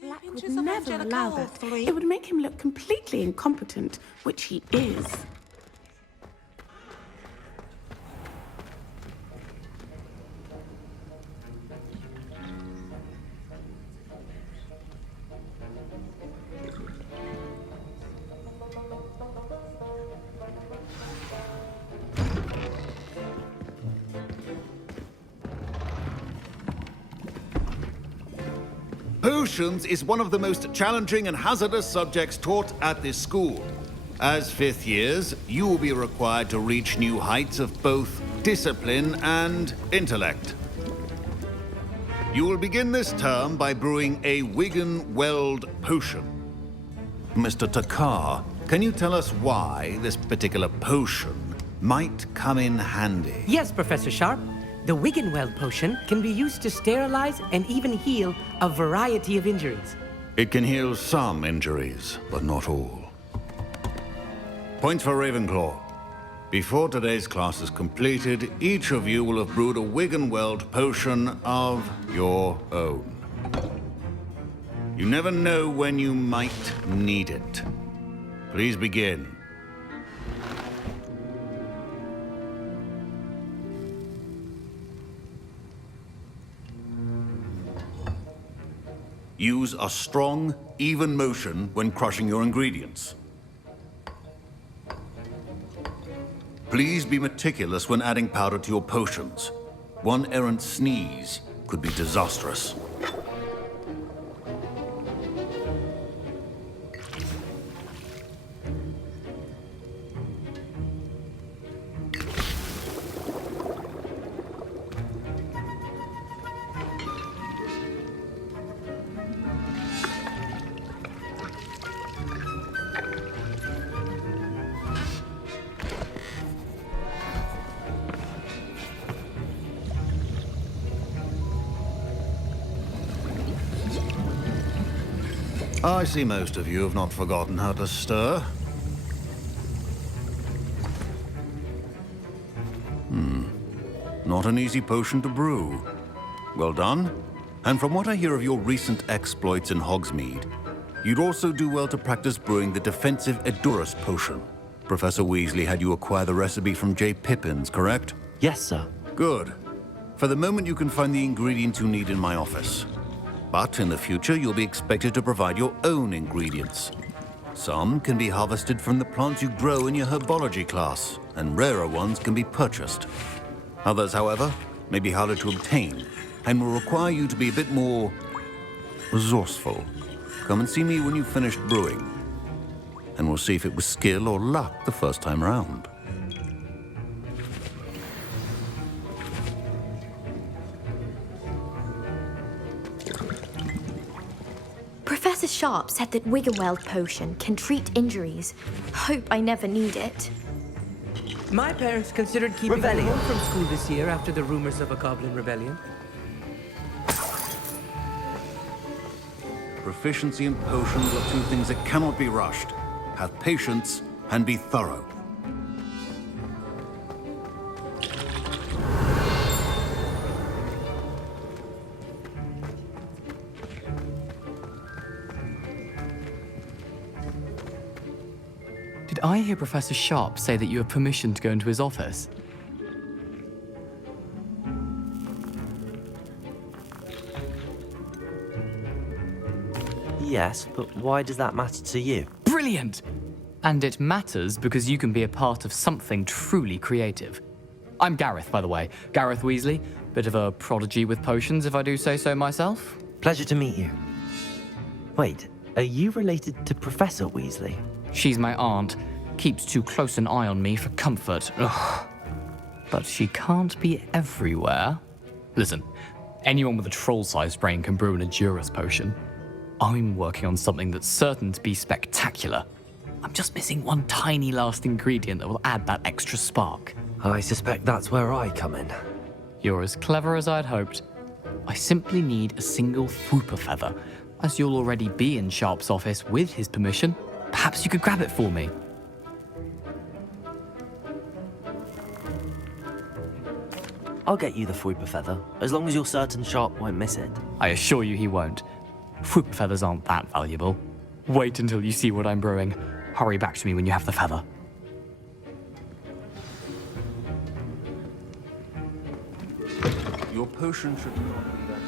Black would never allow that. It would make him look completely incompetent, which he is. Potions is one of the most challenging and hazardous subjects taught at this school. As fifth years, you will be required to reach new heights of both discipline and intellect. You will begin this term by brewing a Wigan-Weld potion. Mr. Takar, can you tell us why this particular potion might come in handy? Yes, Professor Sharp. The Wigan-Weld potion can be used to sterilize and even heal a variety of injuries. It can heal some injuries, but not all. Points for Ravenclaw. Before today's class is completed, each of you will have brewed a Wigan-Weld potion of your own. You never know when you might need it. Please begin. Use a strong, even motion when crushing your ingredients. Please be meticulous when adding powder to your potions. One errant sneeze could be disastrous. I see most of you have not forgotten how to stir. Not an easy potion to brew. Well done. And from what I hear of your recent exploits in Hogsmeade, you'd also do well to practice brewing the defensive Edurus potion. Professor Weasley had you acquire the recipe from J. Pippins, correct? Yes, sir. Good. For the moment, you can find the ingredients you need in my office. But in the future, you'll be expected to provide your own ingredients. Some can be harvested from the plants you grow in your herbology class, and rarer ones can be purchased. Others, however, may be harder to obtain, and will require you to be a bit more resourceful. Come and see me when you've finished brewing, and we'll see if it was skill or luck the first time round. Professor Sharp said that Wigan-Weld potion can treat injuries. Hope I never need it. My parents considered keeping me home from school this year after the rumors of a goblin rebellion. Proficiency in potions are two things that cannot be rushed. Have patience and be thorough. Did I hear Professor Sharp say that you have permission to go into his office? Yes, but why does that matter to you? Brilliant! And it matters because you can be a part of something truly creative. I'm Gareth, by the way. Gareth Weasley. Bit of a prodigy with potions, if I do say so myself. Pleasure to meet you. Wait, are you related to Professor Weasley? She's my aunt. Keeps too close an eye on me for comfort. Ugh. But she can't be everywhere. Listen, anyone with a troll-sized brain can brew an Edurus potion. I'm working on something that's certain to be spectacular. I'm just missing one tiny last ingredient that will add that extra spark. I suspect that's where I come in. You're as clever as I'd hoped. I simply need a single Fwooper feather. As you'll already be in Sharp's office with his permission, perhaps you could grab it for me. I'll get you the Fwooper feather, as long as you're certain Sharp won't miss it. I assure you he won't. Fruit feathers aren't that valuable. Wait until you see what I'm brewing. Hurry back to me when you have the feather. Your potion should not be that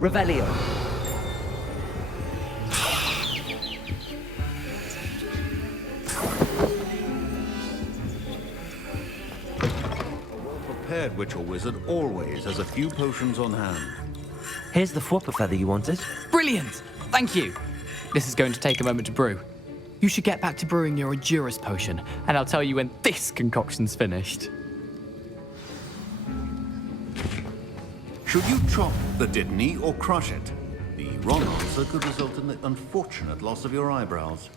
Revelio. prepared witch or wizard always has a few potions on hand. Here's the Fwopper feather you wanted. Brilliant! Thank you! This is going to take a moment to brew. You should get back to brewing your Adurus potion, and I'll tell you when this concoction's finished. Should you chop the Dittany or crush it? The wrong answer could result in the unfortunate loss of your eyebrows.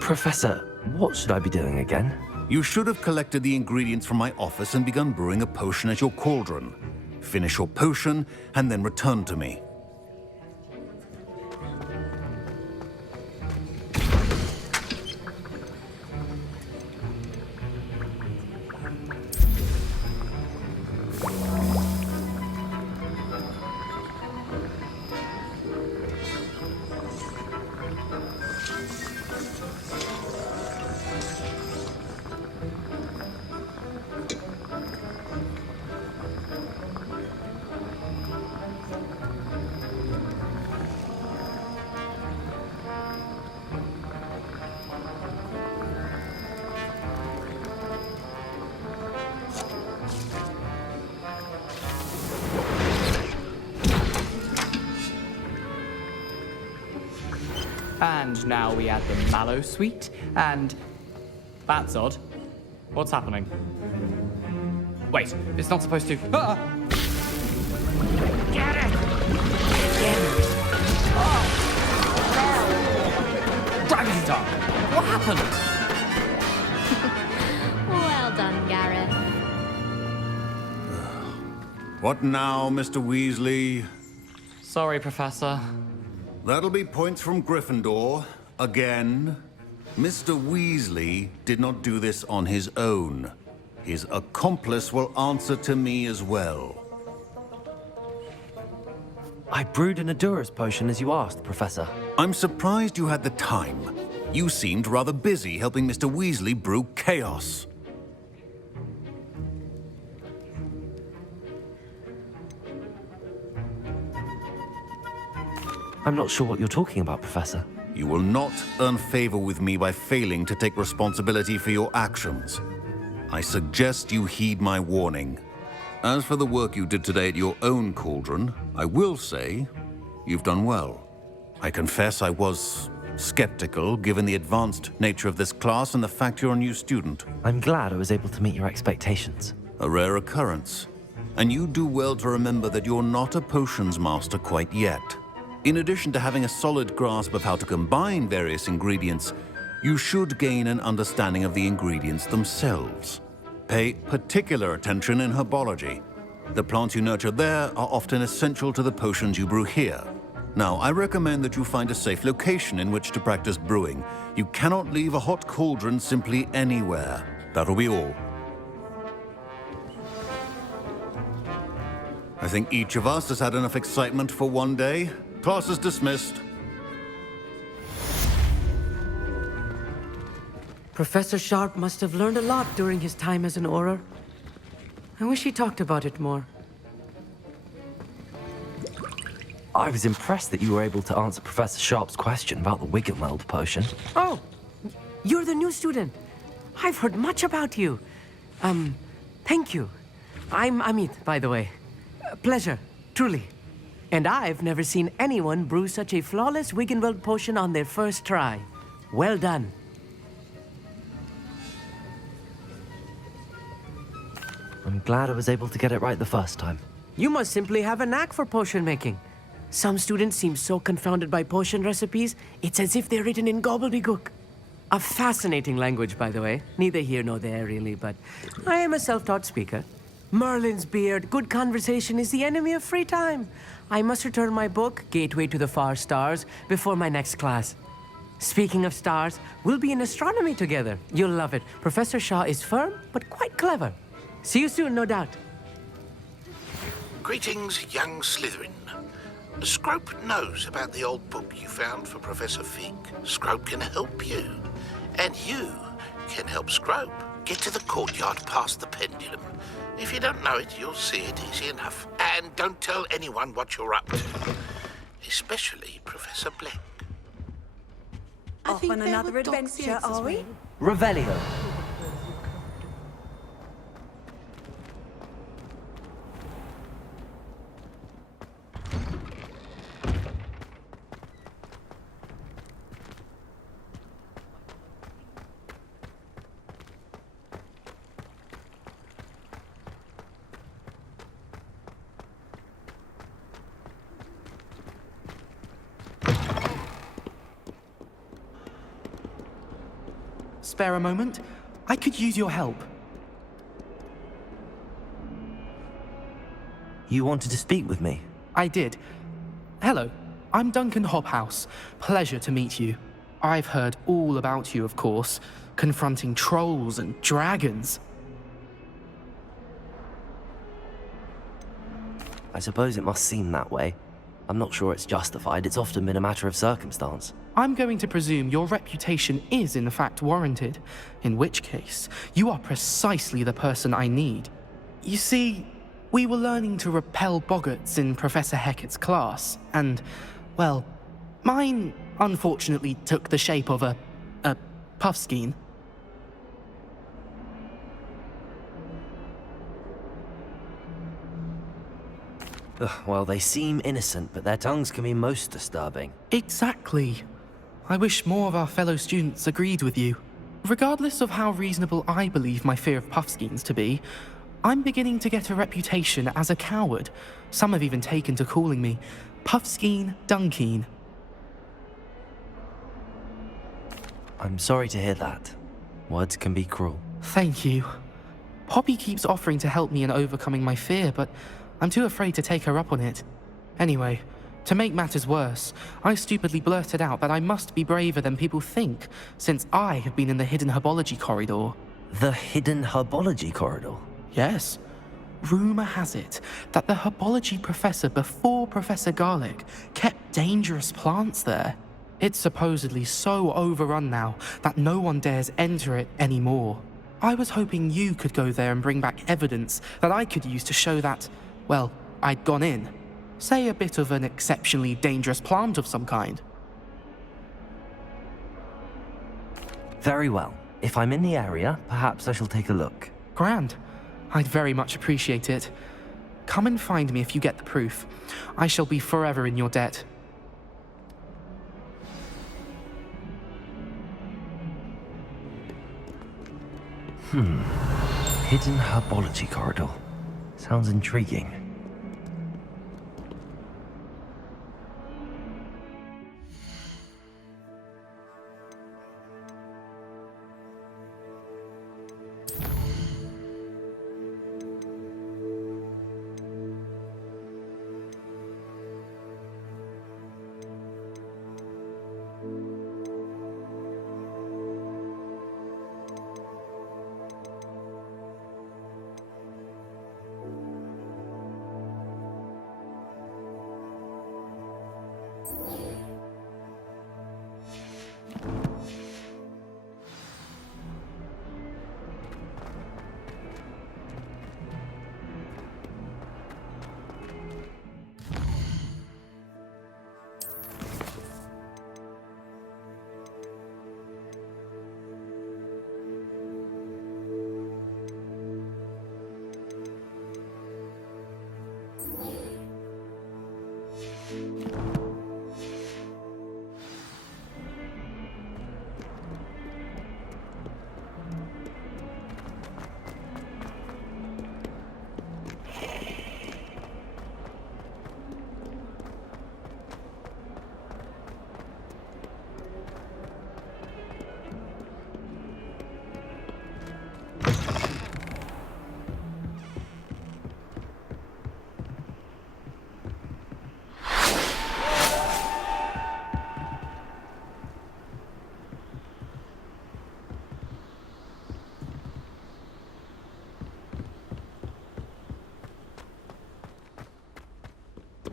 Professor, what should I be doing again? You should have collected the ingredients from my office and begun brewing a potion at your cauldron. Finish your potion and then return to me. And now we add the mallow sweet, and... That's odd. What's happening? Wait, it's not supposed to... Ah! Get it! Oh! Gravity Dog! What happened? Well done, Gareth. What now, Mr. Weasley? Sorry, Professor. That'll be points from Gryffindor. Again. Mr. Weasley did not do this on his own. His accomplice will answer to me as well. I brewed an Adurus potion as you asked, Professor. I'm surprised you had the time. You seemed rather busy helping Mr. Weasley brew chaos. I'm not sure what you're talking about, Professor. You will not earn favor with me by failing to take responsibility for your actions. I suggest you heed my warning. As for the work you did today at your own cauldron, I will say you've done well. I confess I was skeptical given the advanced nature of this class and the fact you're a new student. I'm glad I was able to meet your expectations. A rare occurrence. And you do well to remember that you're not a potions master quite yet. In addition to having a solid grasp of how to combine various ingredients, you should gain an understanding of the ingredients themselves. Pay particular attention in herbology. The plants you nurture there are often essential to the potions you brew here. Now, I recommend that you find a safe location in which to practice brewing. You cannot leave a hot cauldron simply anywhere. That'll be all. I think each of us has had enough excitement for one day. Class is dismissed. Professor Sharp must have learned a lot during his time as an Auror. I wish he talked about it more. I was impressed that you were able to answer Professor Sharp's question about the Wiggenweld potion. Oh, you're the new student. I've heard much about you. Thank you. I'm Amit, by the way. Pleasure, truly. And I've never seen anyone brew such a flawless Wiggenweld potion on their first try. Well done. I'm glad I was able to get it right the first time. You must simply have a knack for potion making. Some students seem so confounded by potion recipes, it's as if they're written in gobbledygook. A fascinating language, by the way. Neither here nor there, really, but I am a self-taught speaker. Merlin's beard, good conversation is the enemy of free time. I must return my book, Gateway to the Far Stars, before my next class. Speaking of stars, we'll be in astronomy together. You'll love it. Professor Shaw is firm, but quite clever. See you soon, no doubt. Greetings, young Slytherin. Scrope knows about the old book you found for Professor Fig. Scrope can help you. And you can help Scrope get to the courtyard past the pendulum. If you don't know it, you'll see it easy enough. And don't tell anyone what you're up to. Especially Professor Black. Off on another adventure, are we? Revelio. Spare a moment? I could use your help. You wanted to speak with me? I did. Hello, I'm Duncan Hobhouse. Pleasure to meet you. I've heard all about you, of course, confronting trolls and dragons. I suppose it must seem that way. I'm not sure it's justified. It's often been a matter of circumstance. I'm going to presume your reputation is in fact warranted, in which case, you are precisely the person I need. You see, we were learning to repel boggarts in Professor Hecat's class, and, well, mine unfortunately took the shape of a puffskein. Well, they seem innocent, but their tongues can be most disturbing. Exactly. I wish more of our fellow students agreed with you. Regardless of how reasonable I believe my fear of puffskeins to be, I'm beginning to get a reputation as a coward. Some have even taken to calling me Puffskeen Dunkeen. I'm sorry to hear that. Words can be cruel. Thank you. Poppy keeps offering to help me in overcoming my fear, but I'm too afraid to take her up on it. Anyway, to make matters worse, I stupidly blurted out that I must be braver than people think, since I have been in the hidden herbology corridor. The hidden herbology corridor? Yes. Rumor has it that the herbology professor before Professor Garlic kept dangerous plants there. It's supposedly so overrun now that no one dares enter it anymore. I was hoping you could go there and bring back evidence that I could use to show that, well, I'd gone in. Say a bit of an exceptionally dangerous plant of some kind. Very well. If I'm in the area, perhaps I shall take a look. Grand. I'd very much appreciate it. Come and find me if you get the proof. I shall be forever in your debt. Hidden herbology corridor. Sounds intriguing.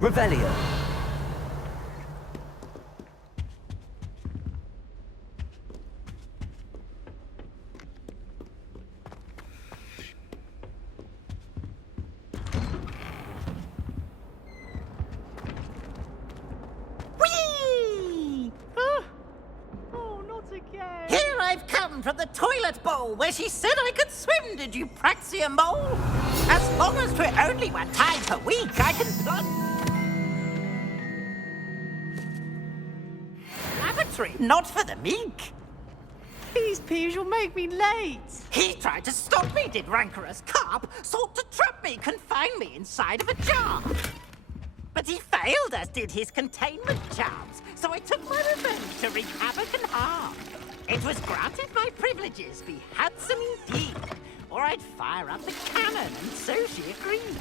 Revelio. Whee! Oh, not again. Here I've come from the toilet bowl where she said I could swim, did you praxia mole? As long as we're only 1 time per week, I can plunge. Lavatory, not for the meek. Please, Peeves, you'll make me late. He tried to stop me, did rancorous carp, sought to trap me, confine me inside of a jar. But he failed, as did his containment charms, so I took my revenge to wreak havoc and harm. It was granted my privileges be handsome indeed, or I'd fire up the cannon, and so she agreed.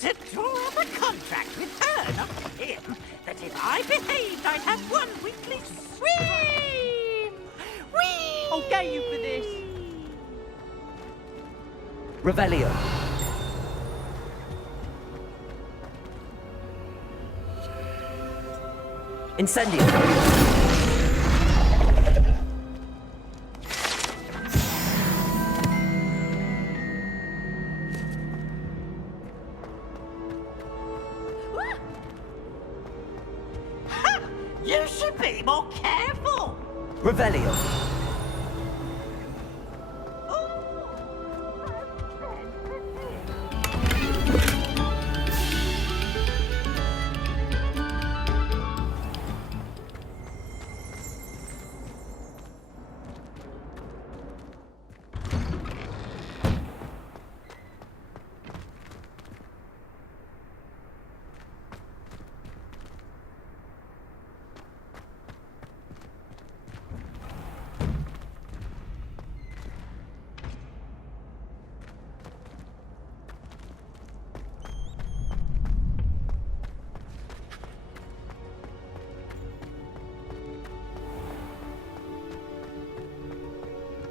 To draw up a contract with her, not him, that if I behaved, I'd have 1 weekly swim! Whee! I'll get you for this. Revelio. Incendio. You should be more careful! Revelio.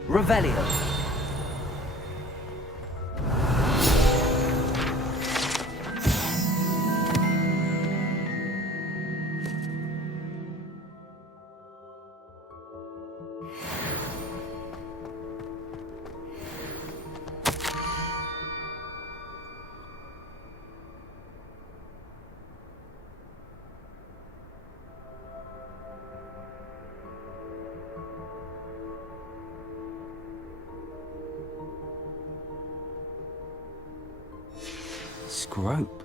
Revelio. Scrope?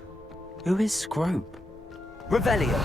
Who is Scrope? Revelio.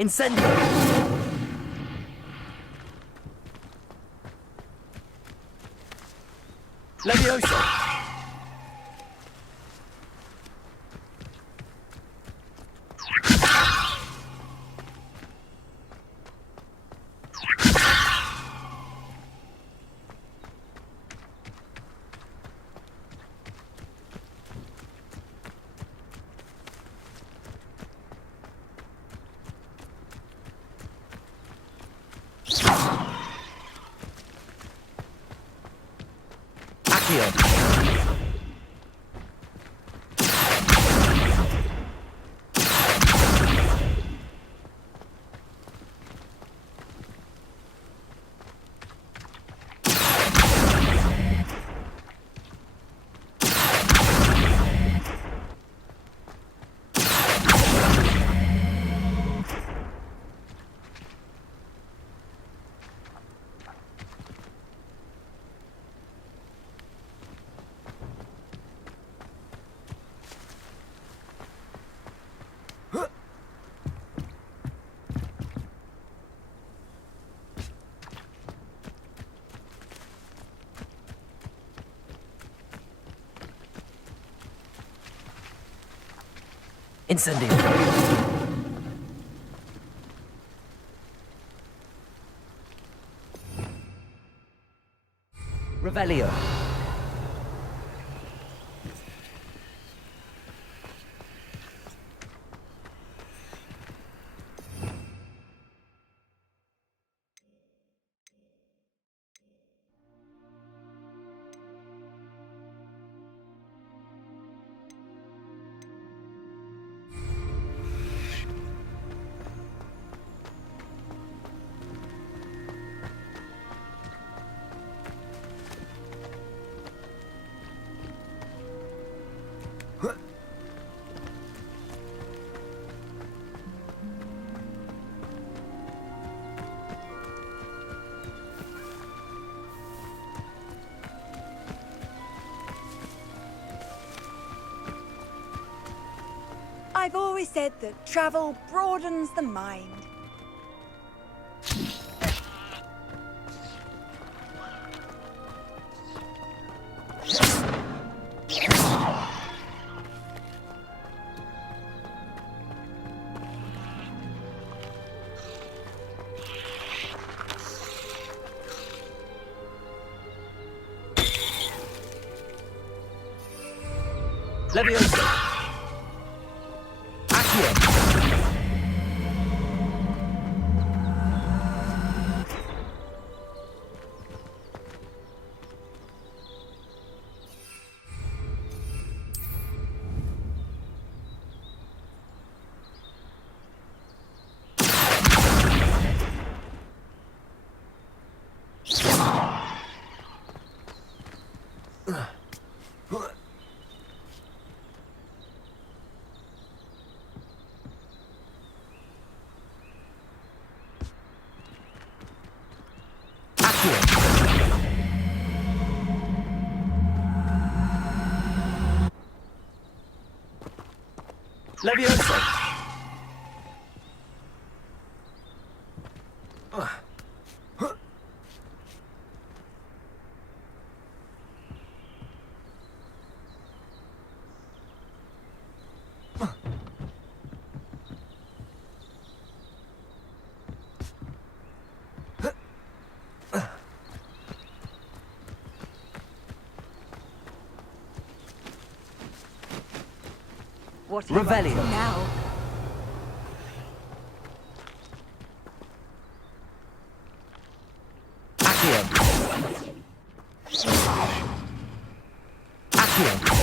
Incendio. Leviosa. Incendio. Revelio. I've always said that travel broadens the mind. Leviosa. Accio. Leviosa. What Revelio. now? Accio. Accio.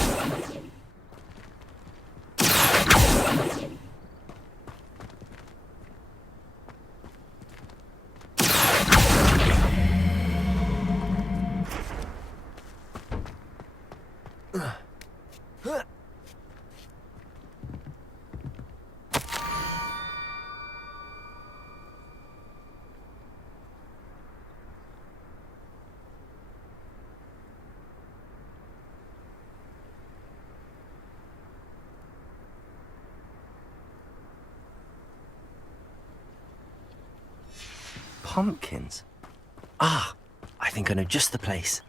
Pumpkins? Ah, I think I know just the place.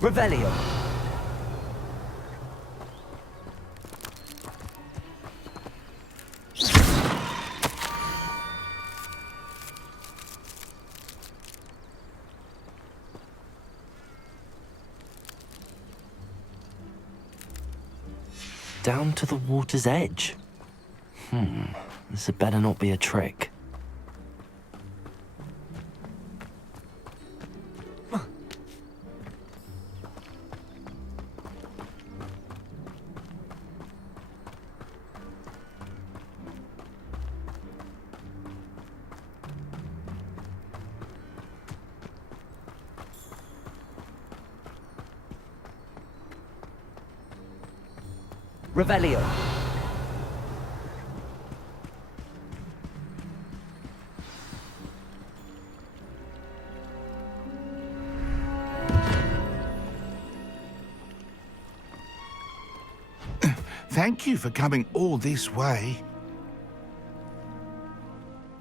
Revelio. Down to the water's edge. This had better not be a trick. Revelio. Thank you for coming all this way.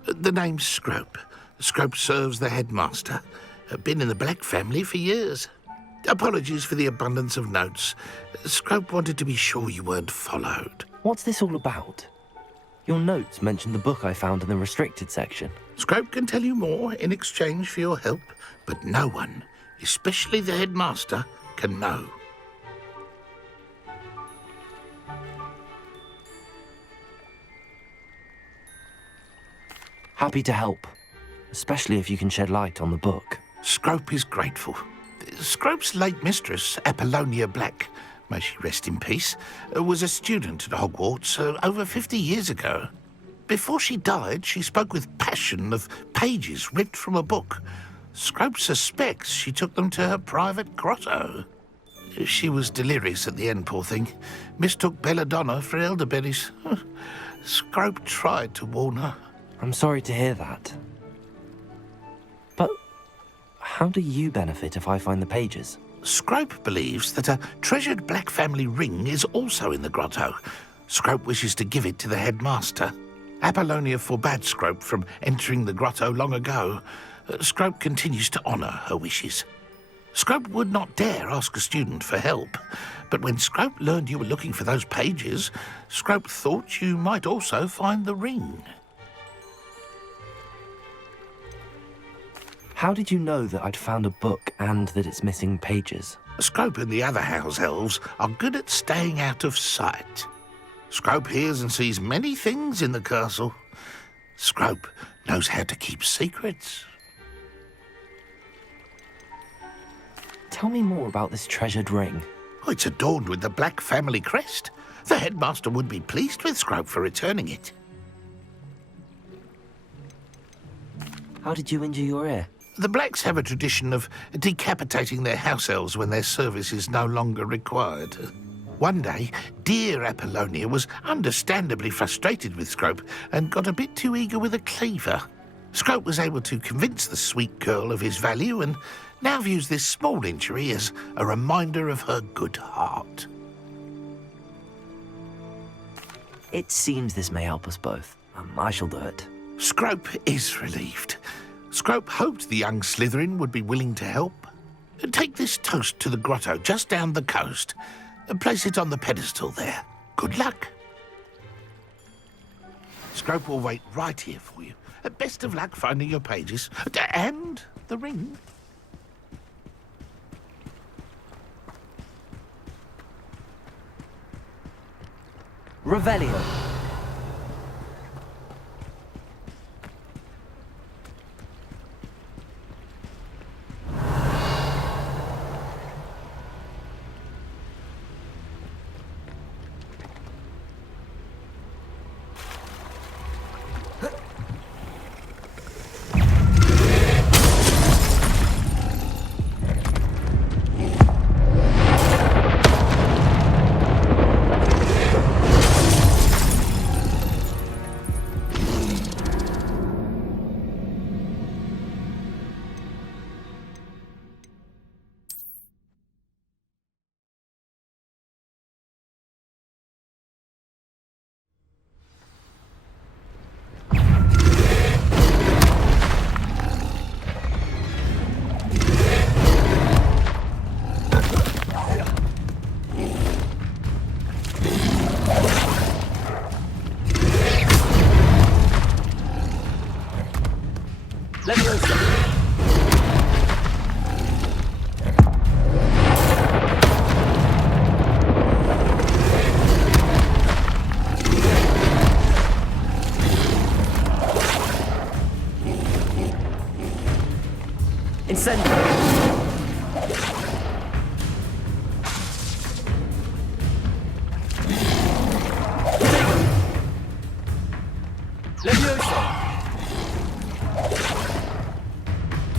The name's Scrope. Scrope serves the headmaster. Been in the Black family for years. Apologies for the abundance of notes. Scrope wanted to be sure you weren't followed. What's this all about? Your notes mention the book I found in the restricted section. Scrope can tell you more in exchange for your help, but no one, especially the headmaster, can know. Happy to help, especially if you can shed light on the book. Scrope is grateful. Scrope's late mistress, Apollonia Black, may she rest in peace, was a student at Hogwarts over 50 years ago. Before she died, she spoke with passion of pages ripped from a book. Scrope suspects she took them to her private grotto. She was delirious at the end, poor thing. Mistook belladonna for elderberries. Scrope tried to warn her. I'm sorry to hear that. But how do you benefit if I find the pages? Scrope believes that a treasured Black family ring is also in the grotto. Scrope wishes to give it to the headmaster. Apollonia forbade Scrope from entering the grotto long ago. Scrope continues to honour her wishes. Scrope would not dare ask a student for help, but when Scrope learned you were looking for those pages, Scrope thought you might also find the ring. How did you know that I'd found a book and that it's missing pages? Scrope and the other house elves are good at staying out of sight. Scrope hears and sees many things in the castle. Scrope knows how to keep secrets. Tell me more about this treasured ring. Oh, it's adorned with the Black family crest. The headmaster would be pleased with Scrope for returning it. How did you injure your ear? The Blacks have a tradition of decapitating their house elves when their service is no longer required. One day, dear Apollonia was understandably frustrated with Scrope and got a bit too eager with a cleaver. Scrope was able to convince the sweet girl of his value and now views this small injury as a reminder of her good heart. It seems this may help us both. I shall do it. Scrope is relieved. Scrope hoped the young Slytherin would be willing to help. Take this toast to the grotto just down the coast and place it on the pedestal there. Good luck. Scrope will wait right here for you. Best of luck finding your pages and the ring. Revelio.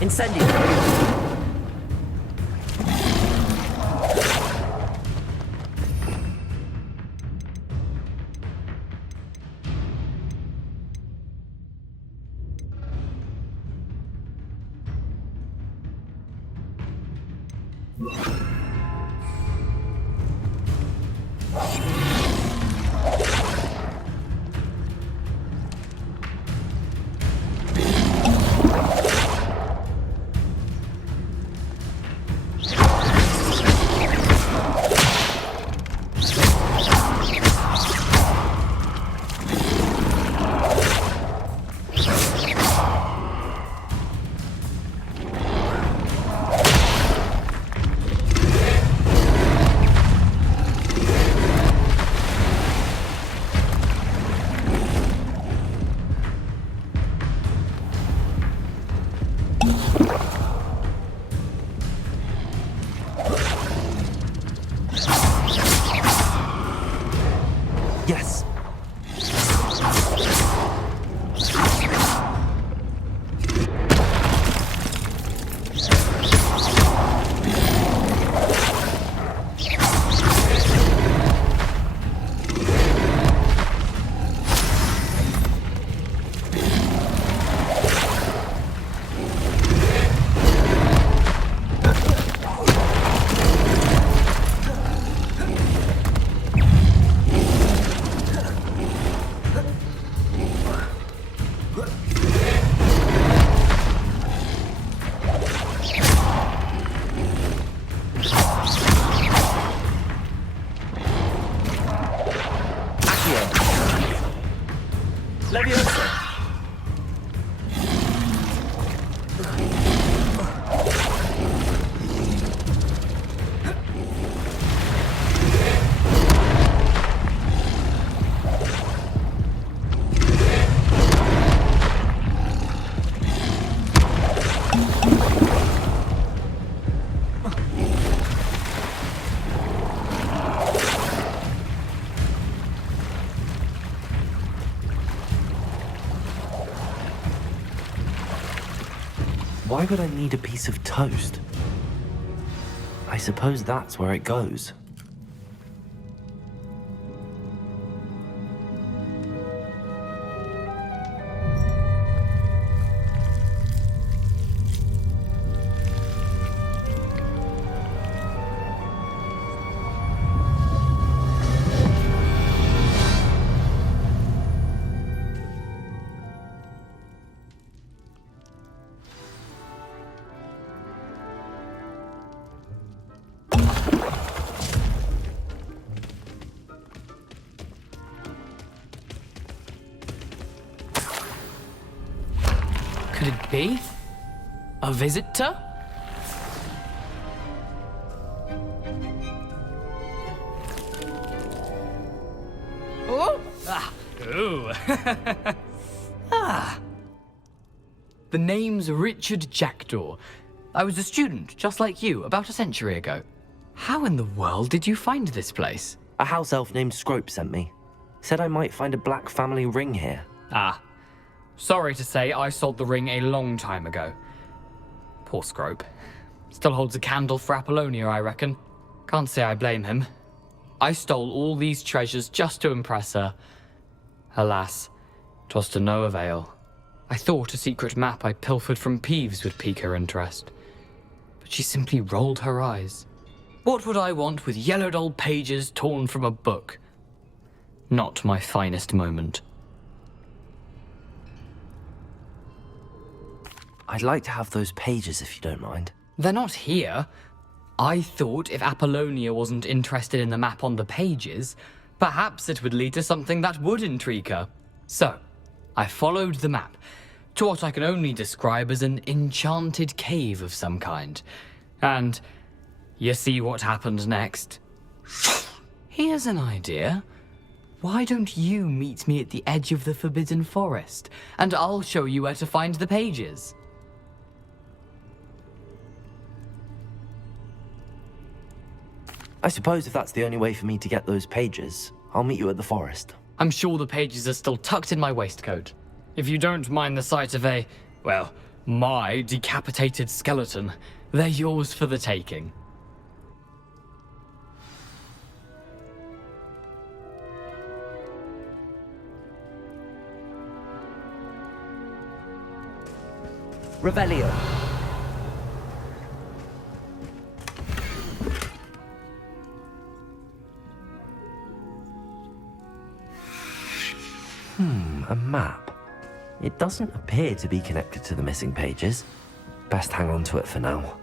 Incendio. Why would I need a piece of toast? I suppose that's where it goes. Could it be? A visitor? Oh! Ah! Ooh! Ah! The name's Richard Jackdaw. I was a student, just like you, about a century ago. How in the world did you find this place? A house elf named Scrope sent me. Said I might find a black family ring here. Ah. Sorry to say, I sold the ring a long time ago. Poor Scrope. Still holds a candle for Apollonia, I reckon. Can't say I blame him. I stole all these treasures just to impress her. Alas, 'twas to no avail. I thought a secret map I pilfered from Peeves would pique her interest. But she simply rolled her eyes. What would I want with yellowed old pages torn from a book? Not my finest moment. I'd like to have those pages if you don't mind. They're not here. I thought if Apollonia wasn't interested in the map on the pages, perhaps it would lead to something that would intrigue her. So, I followed the map to what I can only describe as an enchanted cave of some kind. And you see what happened next? Here's an idea. Why don't you meet me at the edge of the Forbidden Forest, and I'll show you where to find the pages. I suppose if that's the only way for me to get those pages, I'll meet you at the forest. I'm sure the pages are still tucked in my waistcoat. If you don't mind the sight of a, well, my decapitated skeleton, they're yours for the taking. Revelio. A map. It doesn't appear to be connected to the missing pages. Best hang on to it for now.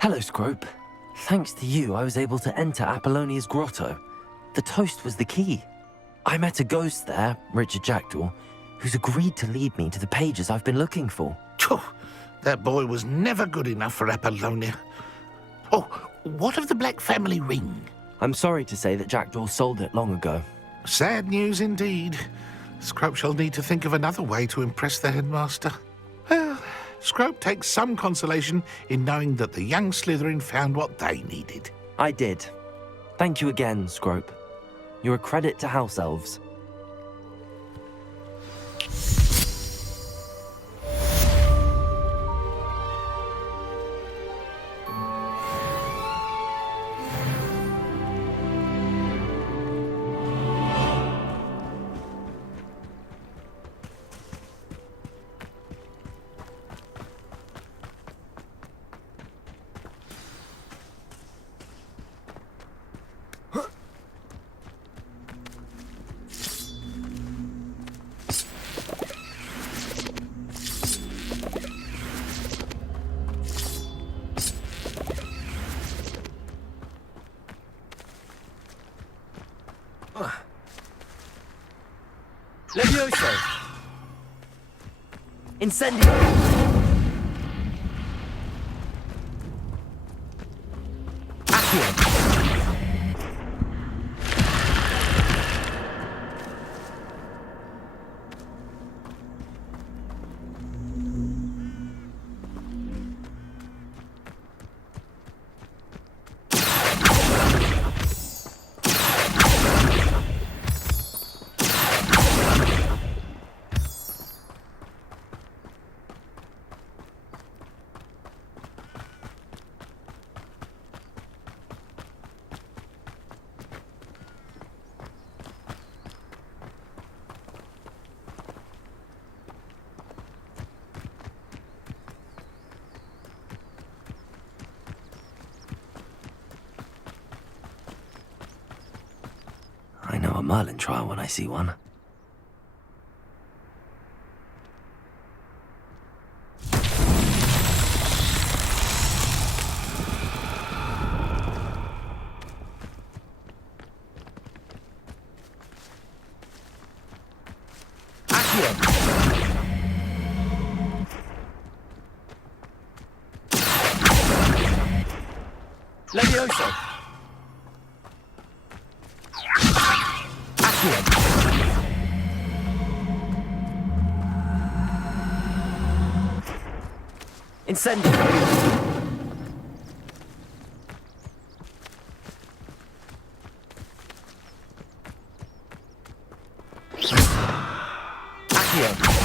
Hello, Scrope. Thanks to you, I was able to enter Apollonia's grotto. The toast was the key. I met a ghost there, Richard Jackdaw, who's agreed to lead me to the pages I've been looking for. Phew, that boy was never good enough for Apollonia. Oh, what of the Black family ring? I'm sorry to say that Jackdaw sold it long ago. Sad news indeed. Scrope shall need to think of another way to impress the headmaster. Well, Scrope takes some consolation in knowing that the young Slytherin found what they needed. I did. Thank you again, Scrope. You're a credit to House Elves. Levioso! Incendio! Accio! I know a Merlin trial when I see one. Levioso! Incendio! Accio!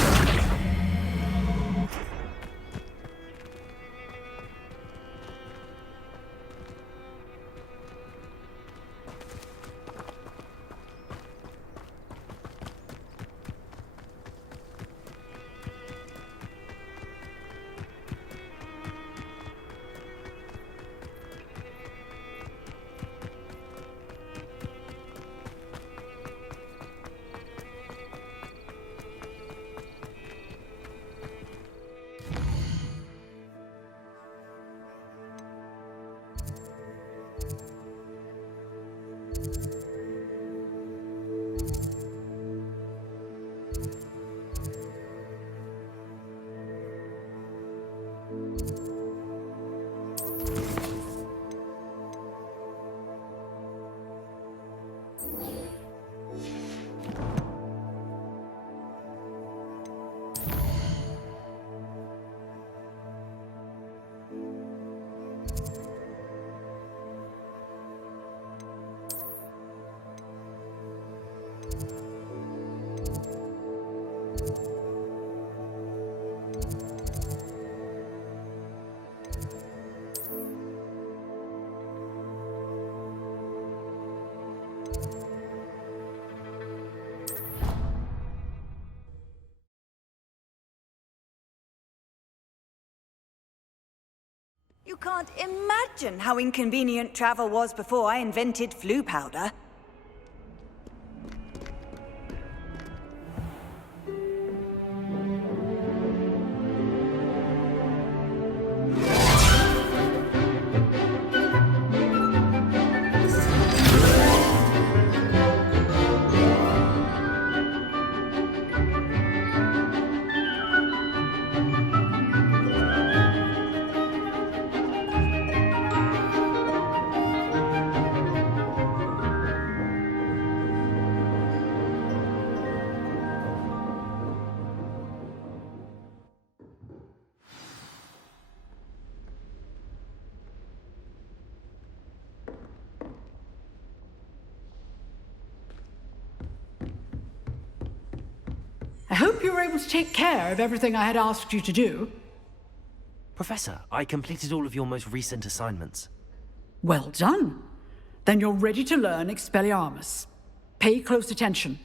You can't imagine how inconvenient travel was before I invented flu powder. I hope you were able to take care of everything I had asked you to do. Professor, I completed all of your most recent assignments. Well done. Then you're ready to learn Expelliarmus. Pay close attention.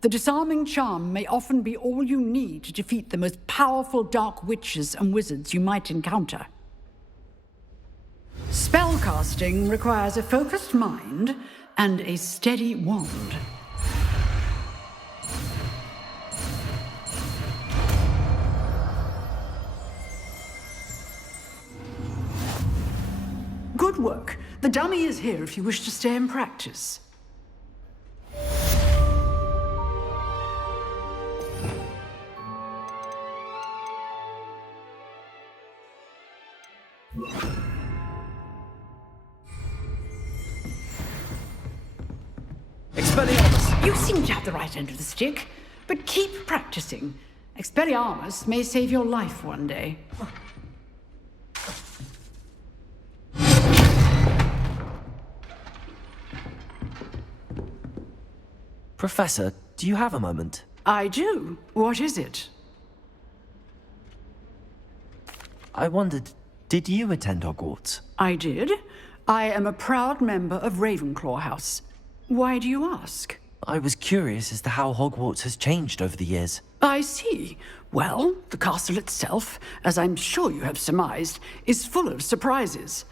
The disarming charm may often be all you need to defeat the most powerful dark witches and wizards you might encounter. Spellcasting requires a focused mind and a steady wand. Good work. The dummy is here if you wish to stay and practice. Expelliarmus! You seem to have the right end of the stick, but keep practicing. Expelliarmus may save your life one day. Professor, do you have a moment? I do. What is it? I wondered, did you attend Hogwarts? I did. I am a proud member of Ravenclaw House. Why do you ask? I was curious as to how Hogwarts has changed over the years. I see. Well, the castle itself, as I'm sure you have surmised, is full of surprises.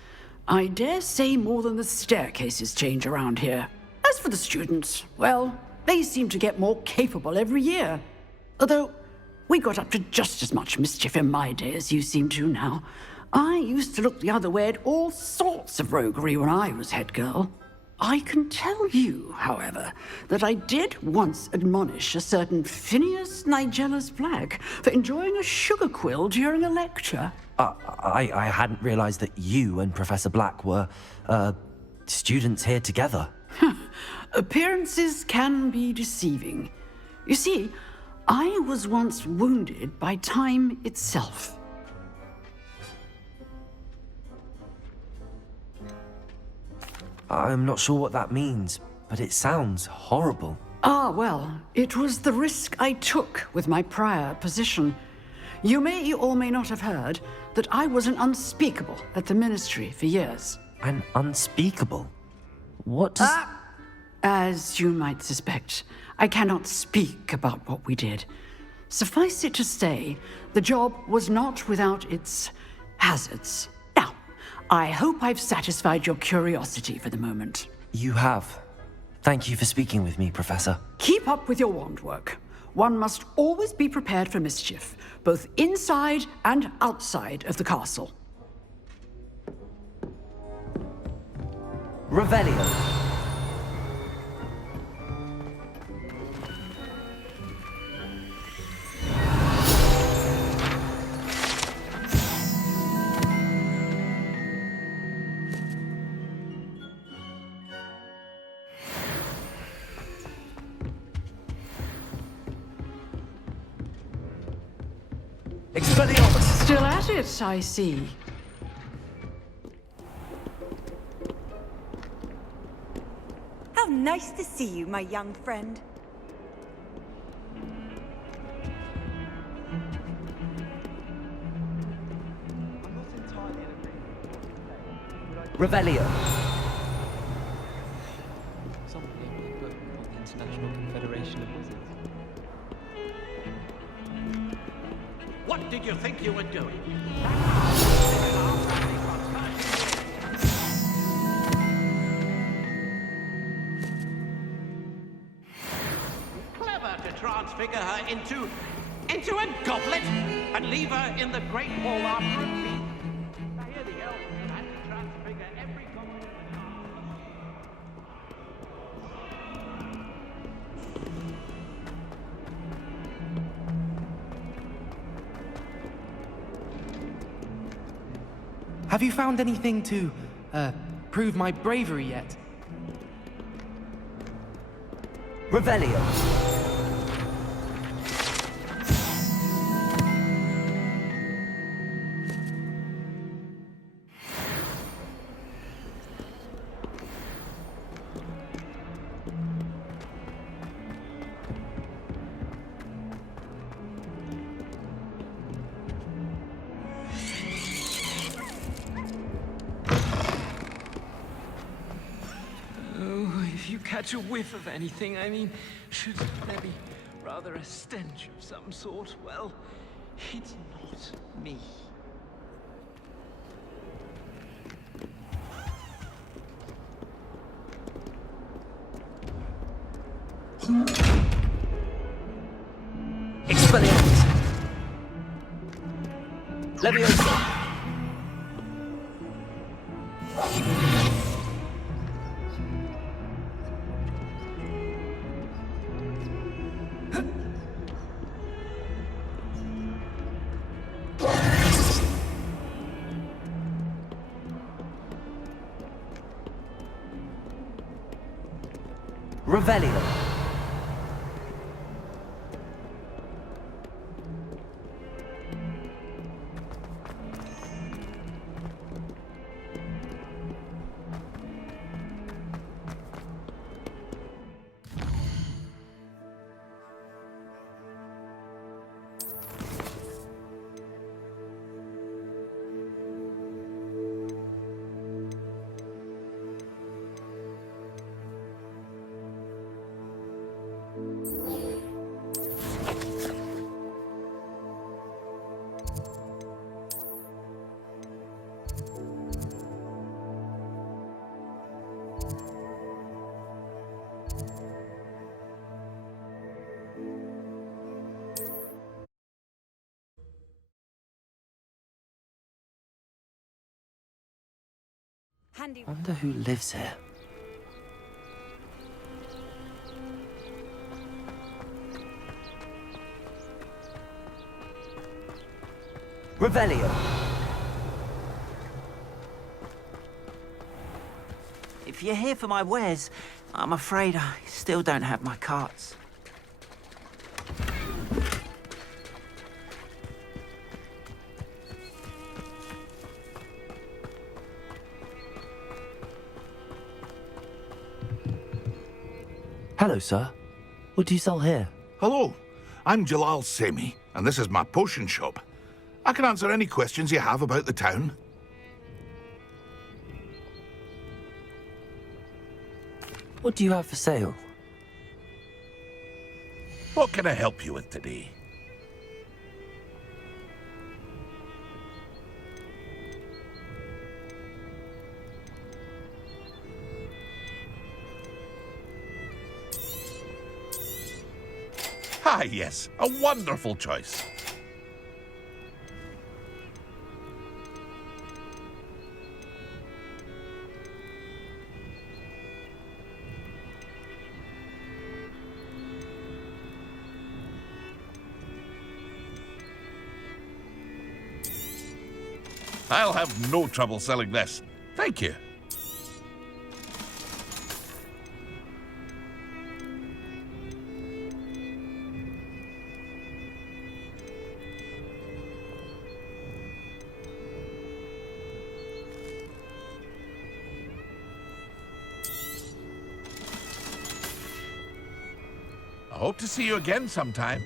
I dare say more than the staircases change around here. As for the students, well, they seem to get more capable every year. Although, we got up to just as much mischief in my day as you seem to now. I used to look the other way at all sorts of roguery when I was head girl. I can tell you, however, that I did once admonish a certain Phineas Nigellus Black for enjoying a sugar quill during a lecture. I hadn't realized that you and Professor Black were, students here together. Appearances can be deceiving. You see, I was once wounded by time itself. I'm not sure what that means, but it sounds horrible. Ah, well, it was the risk I took with my prior position. You may or may not have heard that I was an unspeakable at the Ministry for years. An unspeakable? What does... As you might suspect, I cannot speak about what we did. Suffice it to say, the job was not without its hazards. Now, I hope I've satisfied your curiosity for the moment. You have. Thank you for speaking with me, Professor. Keep up with your wand work. One must always be prepared for mischief, both inside and outside of the castle. Revelio. Expelliarmus! Still at it, I see. How nice to see you, my young friend. Revelio. Something in the book called the International Confederation of Wizards. What did you think you were doing? Clever to transfigure her into a goblet and leave her in the Great Hall after a feast. I hear the elves had to transfigure every goblet in the castle. Have you found anything to, prove my bravery yet? Revelio. catch a whiff of anything. I mean, should there be rather a stench of some sort? Well, it's not me. Expelliarmus! Leviosa! Revelio. Handy. Wonder who lives here. Revelio. If you're here for my wares, I'm afraid I still don't have my carts. Hello, sir. What do you sell here? Hello, I'm Jalal Semi, and this is my potion shop. I can answer any questions you have about the town. What do you have for sale? What can I help you with today? Ah, yes, a wonderful choice. I'll have no trouble selling this. Thank you. I hope to see you again sometime.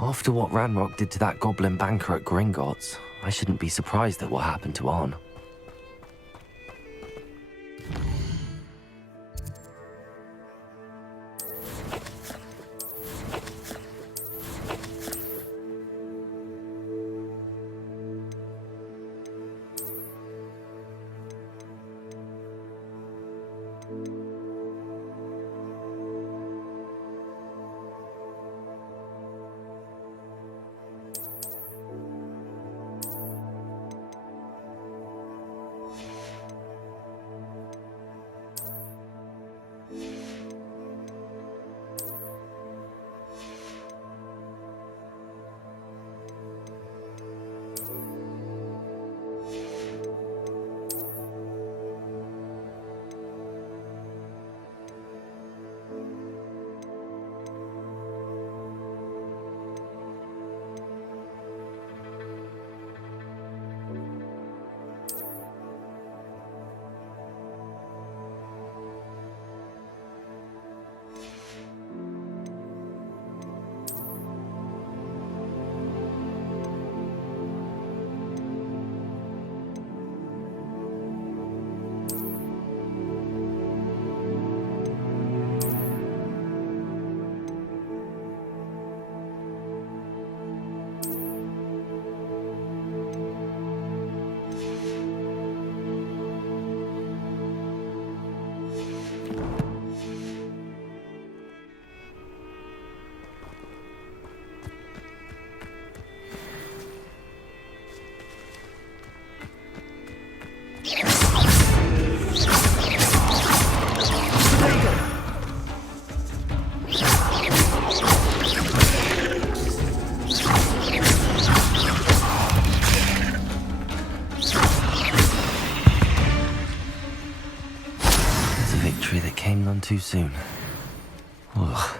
After what Ranrock did to that goblin banker at Gringotts, I shouldn't be surprised at what happened to Arn. too soon. Ugh.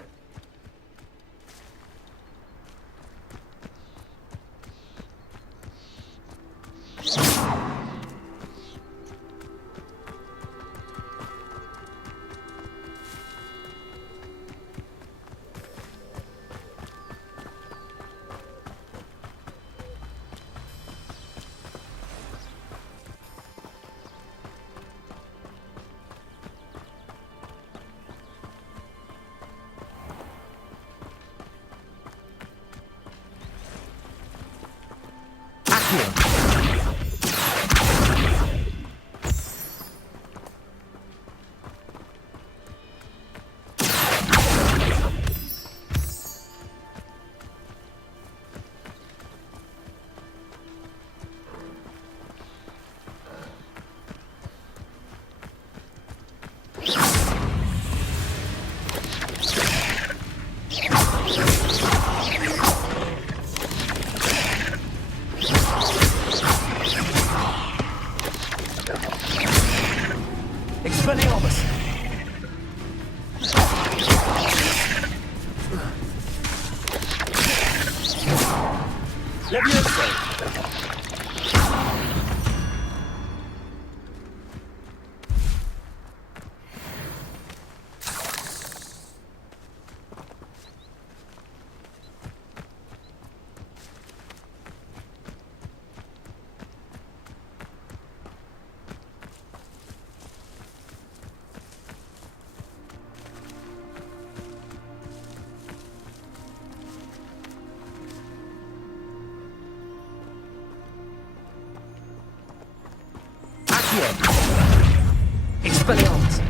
Expelliarmus!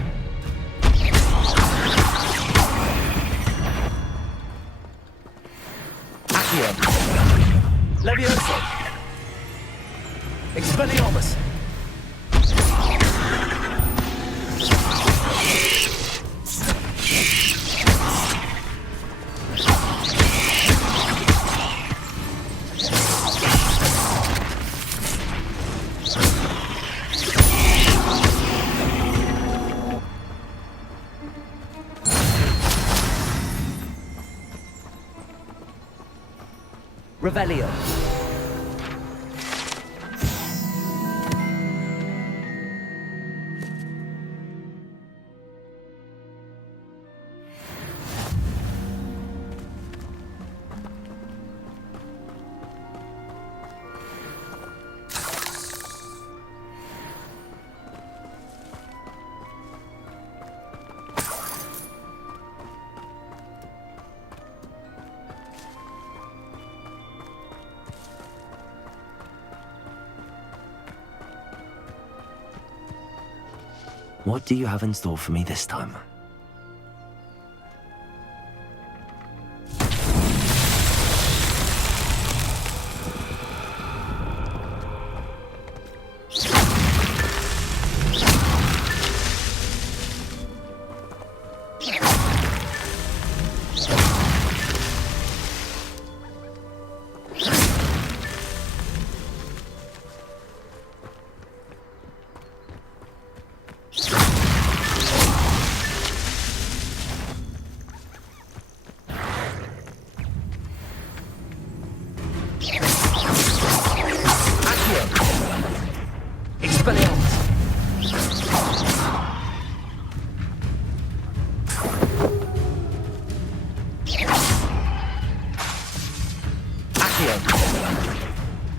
Accio! Levioso! Expelliarmus! Revelio. What do you have in store for me this time?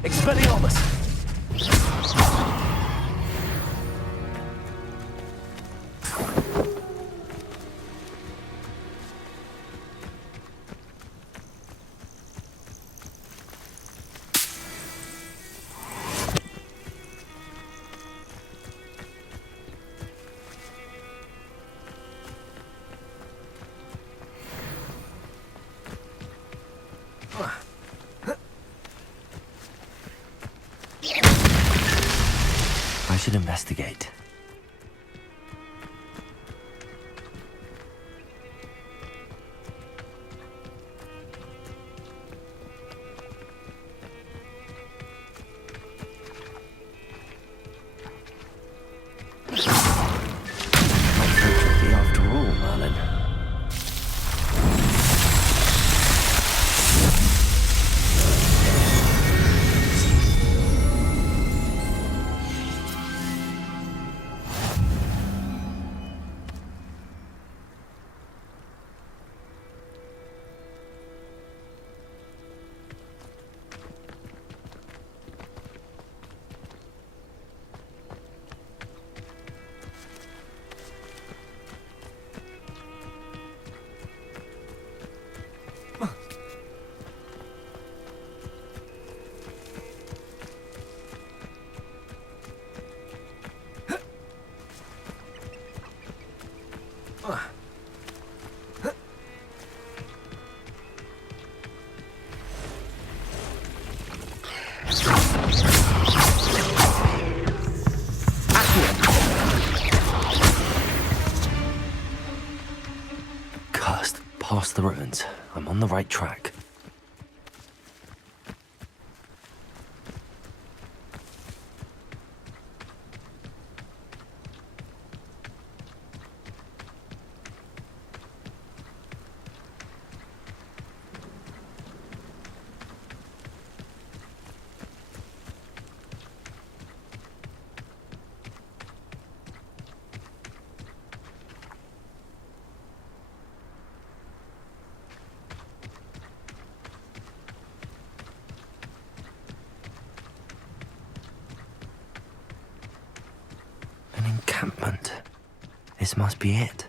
Expelliarmus! I should investigate. After all. past the ruins. I'm on the right track. An encampment. This must be it.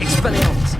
Expelliarmus!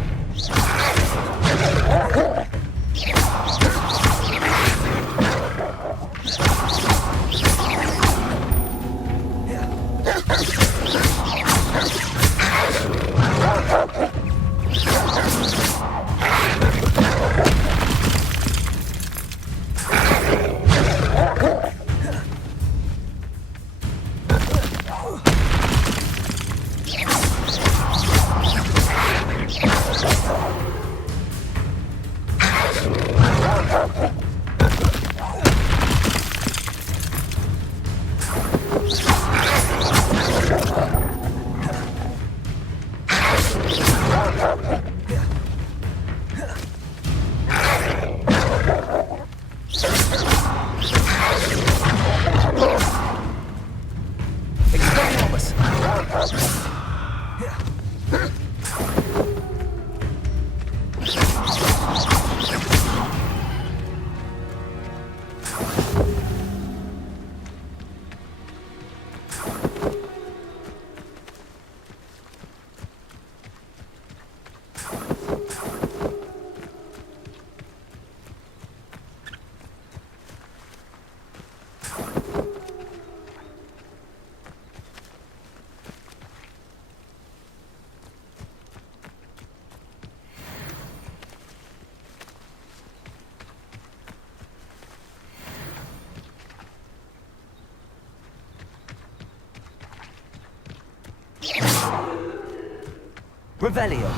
Revelio.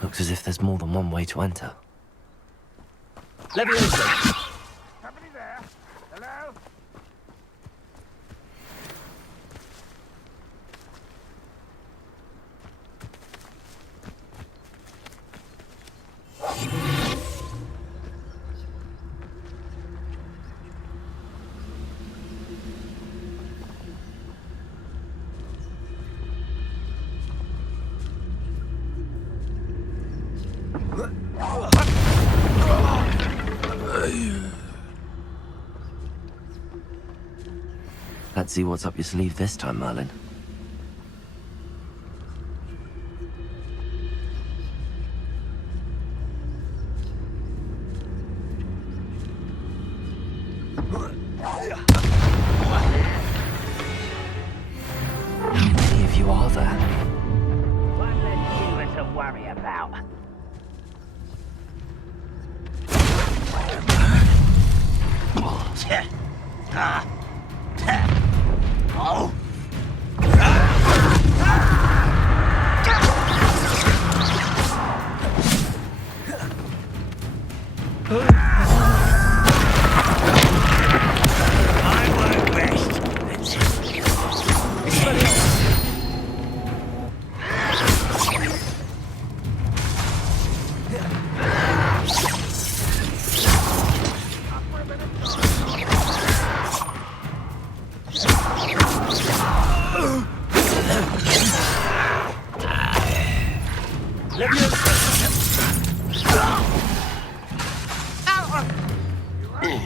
Looks as if there's more than one way to enter. Leviosa! Somebody there? Hello? Let's see what's up your sleeve this time, Merlin. How many of you are there? One less human to worry about.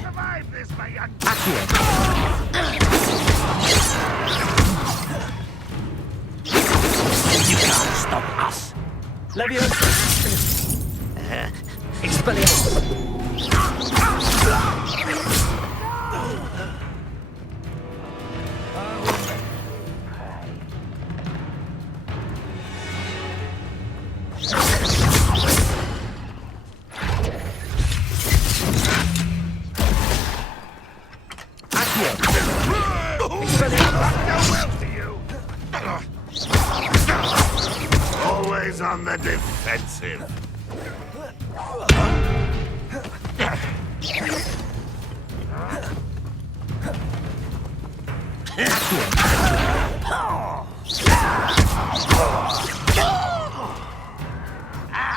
Survive this, my young... Leviosa! Expelliarmus! Always on the defensive.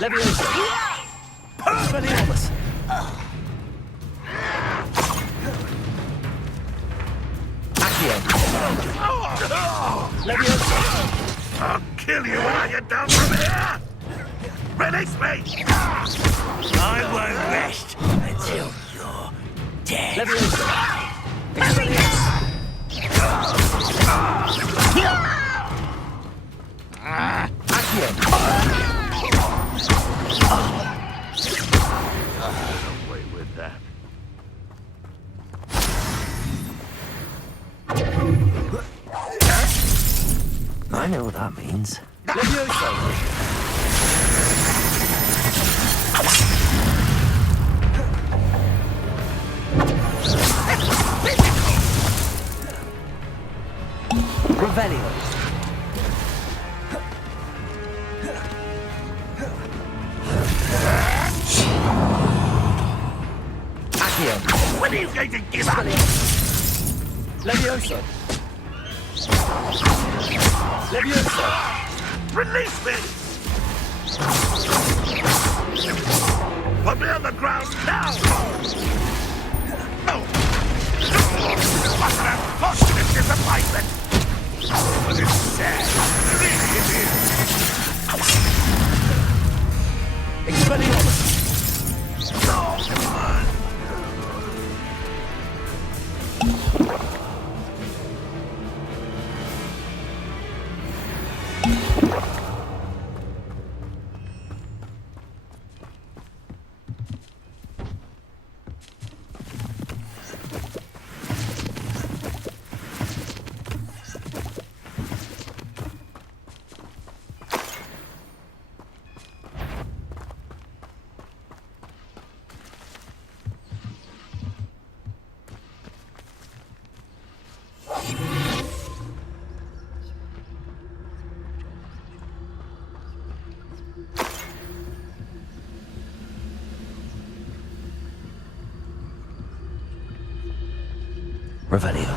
Leviosa! Expelliarmus! Accio! Leviosa! I'll kill you when I get down from here! Release me! I won't rest until you're dead. Leviosa! Expelliarmus! Accio! Away with that. I know what that means. Leviosa! Revelio! Accio! When are you going to give up? Leviosa! Leviosa! Release me! Put me on the ground now! No! What an unfortunate disappointment! But it's sad. Really it is. Expelliarmus! Revelio.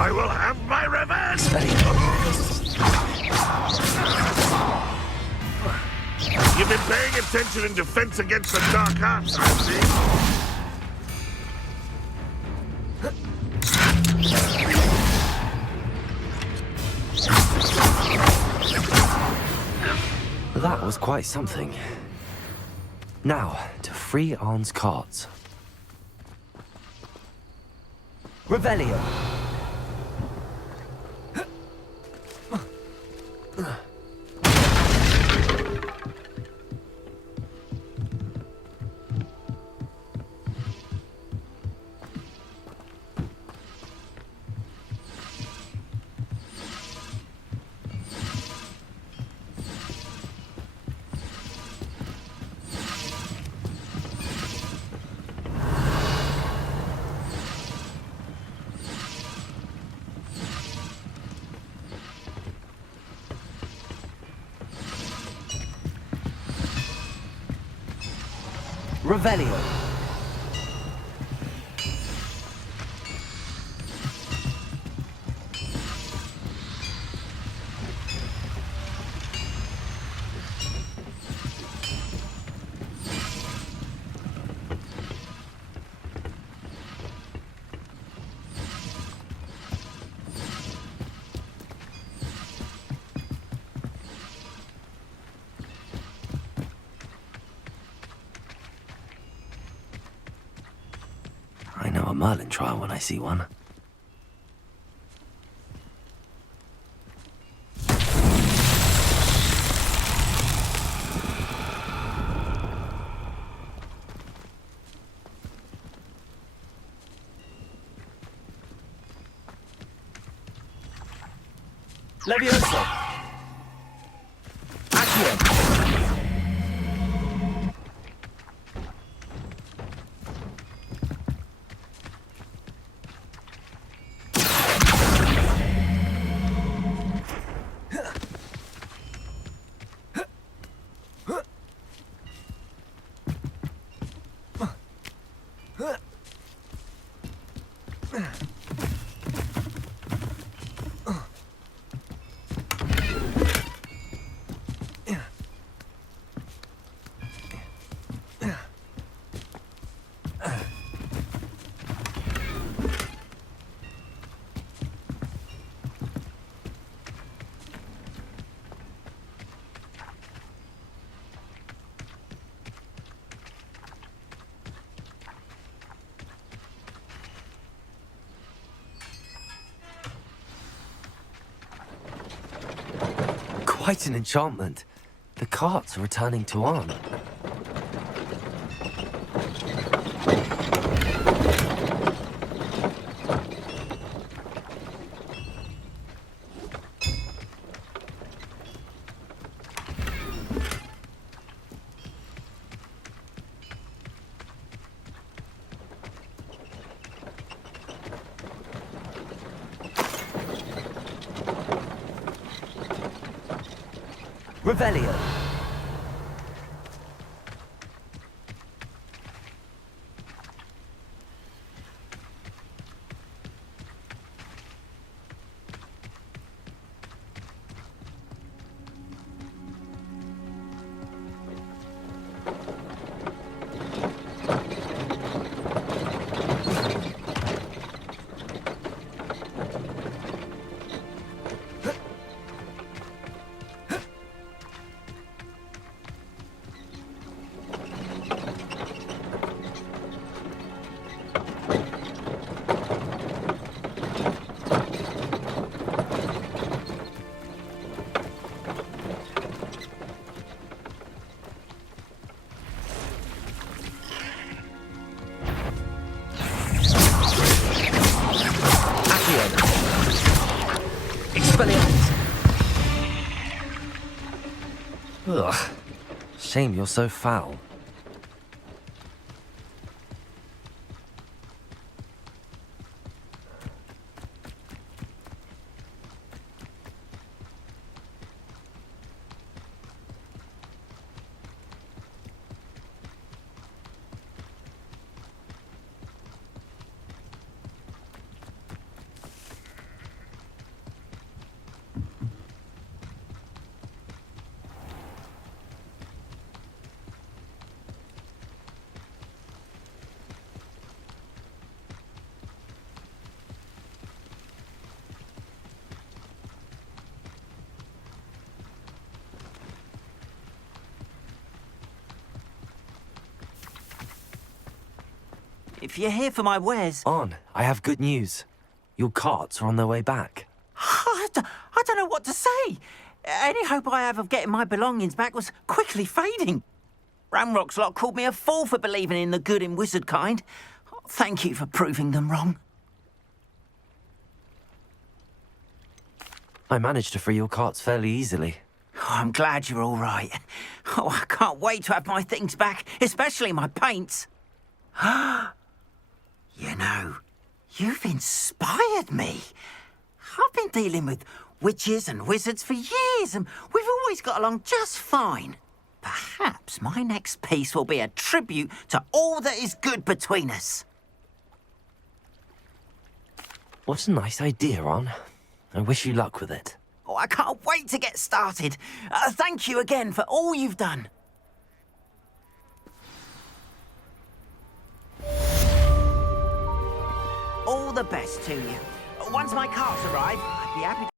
I will have my revenge! You've been paying attention in defense against the dark arts, I see. quite something. Now, to free Arn's carts. Revelio! Revelio. I know a Merlin trial when I see one. Levioso! Accio! Quite an enchantment. The carts are returning to Arn. Revelio. Ugh. Shame you're so foul. If you're here for my wares... On, I have good news. Your carts are on their way back. I don't know what to say. Any hope I have of getting my belongings back was quickly fading. Ramrock's lot called me a fool for believing in the good in wizard kind. Thank you for proving them wrong. I managed to free your carts fairly easily. Oh, I'm glad you're all right. Oh, I can't wait to have my things back, especially my paints. You know, you've inspired me. I've been dealing with witches and wizards for years, and we've always got along just fine. Perhaps my next piece will be a tribute to all that is good between us. What a nice idea, On. I wish you luck with it. Oh, I can't wait to get started. Thank you again for all you've done. All the best to you. Once my carts arrive, I'd be happy to...